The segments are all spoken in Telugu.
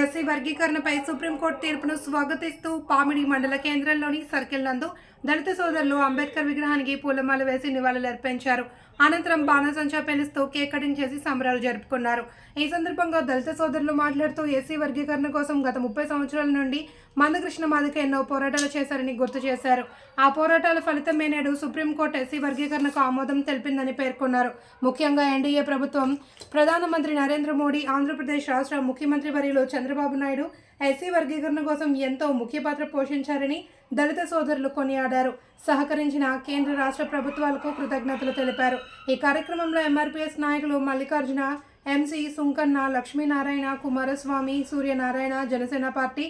ఎస్సీ వర్గీకరణపై సుప్రీంకోర్టు తీర్పును స్వాగతిస్తూ పామిడి మండల కేంద్రంలోని సర్కిల్ నందు దళిత సోదరులు అంబేద్కర్ విగ్రహానికి పూలమాల వేసి నివాళులర్పించారు. అనంతరం బాణసంచా పేలుస్తూ కేక్ కటింగ్ చేసి సంబరాలు జరుపుకున్నారు. ఈ సందర్భంగా దళిత సోదరులు మాట్లాడుతూ ఎస్సీ వర్గీకరణ కోసం గత ముప్పై సంవత్సరాల నుండి మందకృష్ణ మాదిక ఎన్నో పోరాటాలు చేశారని గుర్తు చేశారు. ఆ పోరాటాల ఫలితమే నేడు సుప్రీంకోర్టు ఎస్సీ వర్గీకరణకు ఆమోదం తెలిపిందని పేర్కొన్నారు. ముఖ్యంగా ఎన్డీఏ ప్రభుత్వం ప్రధానమంత్రి నరేంద్ర మోడీ ఆంధ్రప్రదేశ్ రాష్ట్ర ముఖ్యమంత్రి వర్యులు చంద్రబాబు నాయుడు ఎస్సీ వర్గీకరణ కోసం ఎంతో ముఖ్య పాత్ర పోషించారని దళిత సోదరులు కొనియాడారు. సహకరించిన కేంద్ర రాష్ట్ర ప్రభుత్వాలకు కృతజ్ఞతలు తెలిపారు. ఈ కార్యక్రమంలో ఎంఆర్పీఎస్ నాయకులు Mallikarjuna MC Sunkanna Lakshminarayana Kumaraswamy Suryanarayana Janasena party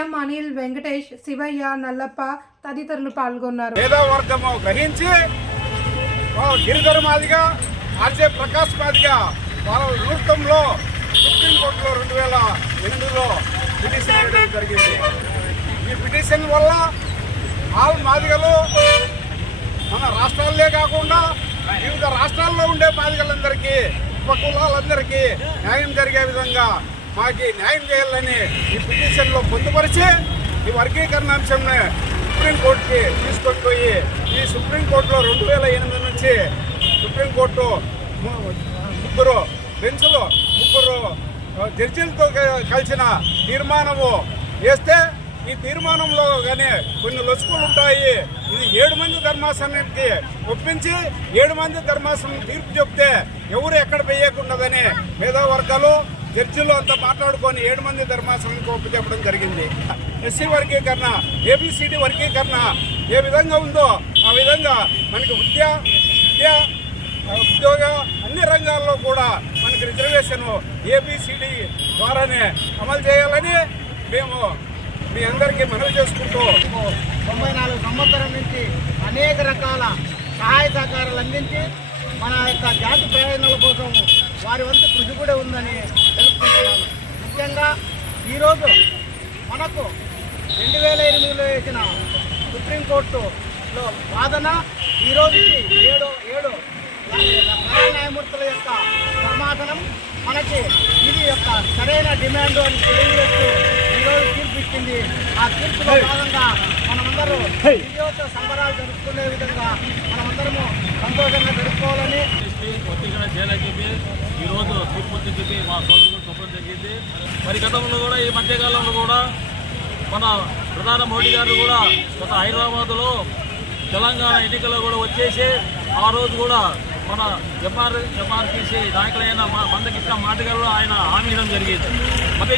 M Anil Venkatesh Shivaiah Nallappa తదితరులు పాల్గొన్నారు. గ్రహించి మాదిగా ఆర్జే ప్రకాష్ మాదిగా వాళ్ళ సుప్రీంకోర్టులో రెండు వేల ఎనిమిదిలో జరిగింది. ఈ పిటిషన్ వల్ల ఆల్ మాదిగలు మన రాష్ట్రాలే కాకుండా వివిధ రాష్ట్రాల్లో ఉండే మాదిగలందరికీ ఉపకులాలందరికీ న్యాయం జరిగే విధంగా మాకు న్యాయం చేయాలని ఈ పిటిషన్లో పొందుపరిచి ఈ వర్గీకరణ అంశంని సుప్రీంకోర్టుకి తీసుకొని పోయి ఈ సుప్రీంకోర్టులో రెండు వేల ఎనిమిది నుంచి సుప్రీంకోర్టు ముగ్గురు బెంచ్లో ముగ్గురు జడ్జీలతో క- కలిసిన తీర్మానము వేస్తే ఈ తీర్మానంలో కానీ కొన్ని లొసుకులు ఉంటాయి. ఇది ఏడు మంది ధర్మాసనానికి ఒప్పించి ఏడు మంది ధర్మాసనం తీర్పు చెప్తే ఎవరు ఎక్కడ వేయకుండదని మేధావర్గాలు జడ్జిలు అంతా మాట్లాడుకొని ఏడు మంది ధర్మాసనానికి ఒప్పు చెప్పడం జరిగింది. ఎస్సీ వర్గీకరణ ఏబిసిడి వర్గీకరణ ఏ విధంగా ఉందో ఆ విధంగా మనకి విద్య విద్య ఉద్యోగ అన్ని రంగాల్లో కూడా మనకి రిజర్వేషన్ ఏబిసిడి ద్వారానే అమలు చేయాలని మేము మీ అందరికీ మనవి చేసుకుంటూ తొంభై నాలుగు సంవత్సరం నుంచి అనేక రకాల సహాయ సహకారాలు అందించి మన యొక్క జాతి ప్రయోజనాల కోసం వారి వంతు కృషి కూడా ఉందని తెలుసుకుంటున్నాను ముఖ్యంగా ఈరోజు మనకు రెండు వేల ఎనిమిదిలో వేసిన సుప్రీంకోర్టులో వాదన ఈరోజుకి ఏడు ఏడు న్యాయమూర్తుల యొక్క సమాధానం మనకి ఇది యొక్క సరైన డిమాండ్ అని తెలియజేస్తూ ఈరోజు తీర్పు ఇచ్చింది ఆ తీర్పులో భాగంగా మనమందరూ విజయోత్సవ సంబరాలు జరుపుకునే విధంగా మనమందరము సంతోషంగా జరుపుకోవాలని వర్గీకరణ చేయాలని చెప్పి ఈరోజు తీర్పు చెప్పి మా సోదరులు చెప్పడం జరిగింది. మరి గతంలో కూడా ఈ మధ్యకాలంలో కూడా మన ప్రధాన మోడీ గారు కూడా గత హైదరాబాద్లో తెలంగాణ ఎన్నికల్లో కూడా వచ్చేసి ఆ రోజు కూడా మన ఎంఆర్ ఎంఆర్టీసీ నాయకులైన మ- మందకృష్ణ మాటగారు ఆయన హామీ ఇవ్వడం జరిగింది. మరి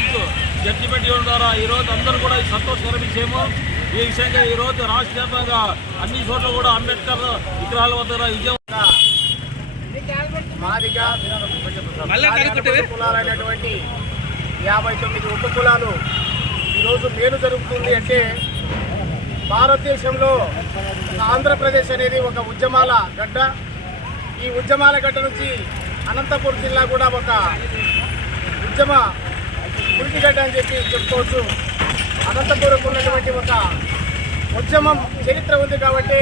జడ్జిమెంట్ ఇవ్వడం ద్వారా ఈరోజు అందరూ కూడా సంతోషకర విషయము ఈ విషయంగా ఈరోజు రాష్ట్ర వ్యాప్తంగా అన్ని చోట్ల కూడా అంబేద్కర్ విగ్రహాల వద్ద విజయం మాదిగా కులాలైనటువంటి యాభై తొమ్మిది ఉప కులాలు ఈరోజు మేలు జరుగుతుంది అంటే భారతదేశంలో ఆంధ్రప్రదేశ్ అనేది ఒక ఉద్యమాల గడ్డ. ఈ ఉద్యమాల గడ్డ నుంచి అనంతపురం జిల్లా కూడా ఒక ఉద్యమ పురిటిగడ్డ అని చెప్పి చెప్పుకోవచ్చు. అనంతపురం ఉన్నటువంటి ఒక ఉద్యమం చరిత్ర ఉంది కాబట్టి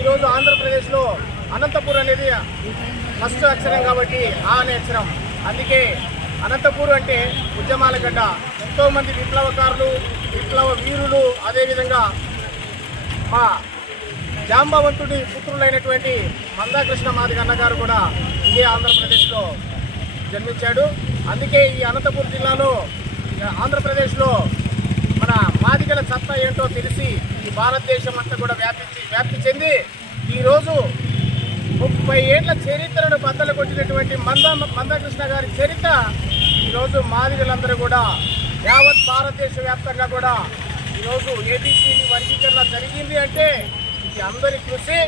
ఈరోజు ఆంధ్రప్రదేశ్లో అనంతపూర్ అనేది ఫస్ట్ అక్షరం కాబట్టి ఆ అనే అక్షరం. అందుకే అనంతపూర్ అంటే ఉద్యమాల గడ్డ. ఎంతోమంది విప్లవకారులు విప్లవ వీరులు అదేవిధంగా మా జాంబవంతుడి పుత్రులైనటువంటి మందాకృష్ణ మాదిగన్న గారు కూడా ఇదే ఆంధ్రప్రదేశ్లో జన్మించాడు. అందుకే ఈ అనంతపురం జిల్లాలో ఆంధ్రప్రదేశ్లో మన మాదిగల సత్తా ఏంటో తెలిసి ఈ భారతదేశం అంతా కూడా వ్యాపించి వ్యాప్తి చెంది ఈరోజు ముప్పై ఏళ్ళ చరిత్రను బద్దలు కొట్టినటువంటి మంద మందకృష్ణ గారి చరిత్ర ఈరోజు మాదిగలందరూ కూడా యావత్ భారతదేశ వ్యాప్తంగా కూడా ఈరోజు ఏబీసీ వర్గీకరణ జరిగింది అంటే ఇది అందరి కృషి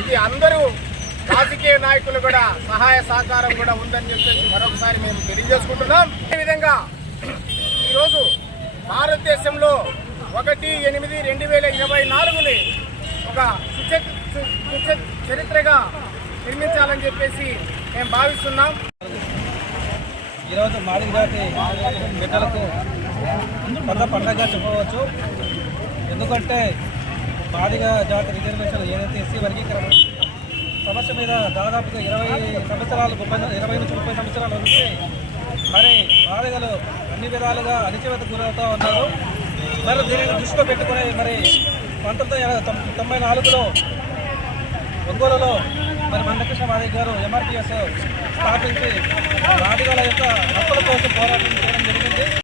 ఇది అందరూ రాజకీయ నాయకులు కూడా సహాయ సహకారం కూడా ఉందని చెప్పేసి మరొకసారి మేము తెలియజేసుకుంటున్నాం. అదేవిధంగా ఈరోజు భారతదేశంలో ఒకటి ఎనిమిది రెండు వేల ఇరవై నాలుగుని ఒక సుచ- చరిత్రగా నిర్మించాలని చెప్పేసి మేము భావిస్తున్నాం. ఈరోజు మాదిగ బిడ్డలకు పెద్ద పండగగా చెప్పవచ్చు. ఎందుకంటే బాధిగా జాతి రిజర్వేషన్ ఏదైతే ఎస్సీ వర్గీకరణ సమస్య మీద దాదాపుగా ఇరవై సంవత్సరాలు ముప్పై ఇరవై నుంచి ముప్పై సంవత్సరాలు ఉంటే మరి మాదిగలు అన్ని విధాలుగా అణిచివేత గురవుతూ ఉన్నారు. మరి దీనిని దృష్టిలో పెట్టుకుని మరి పంతొమ్మిది తొంభై నాలుగులో ఒంగోలులో మరి మందకృష్ణ మాదయ్య గారు ఎంఆర్పిఎస్ స్థాపించి మాదిగల యొక్క హక్కుల కోసం పోరాటం చేయడం జరిగింది.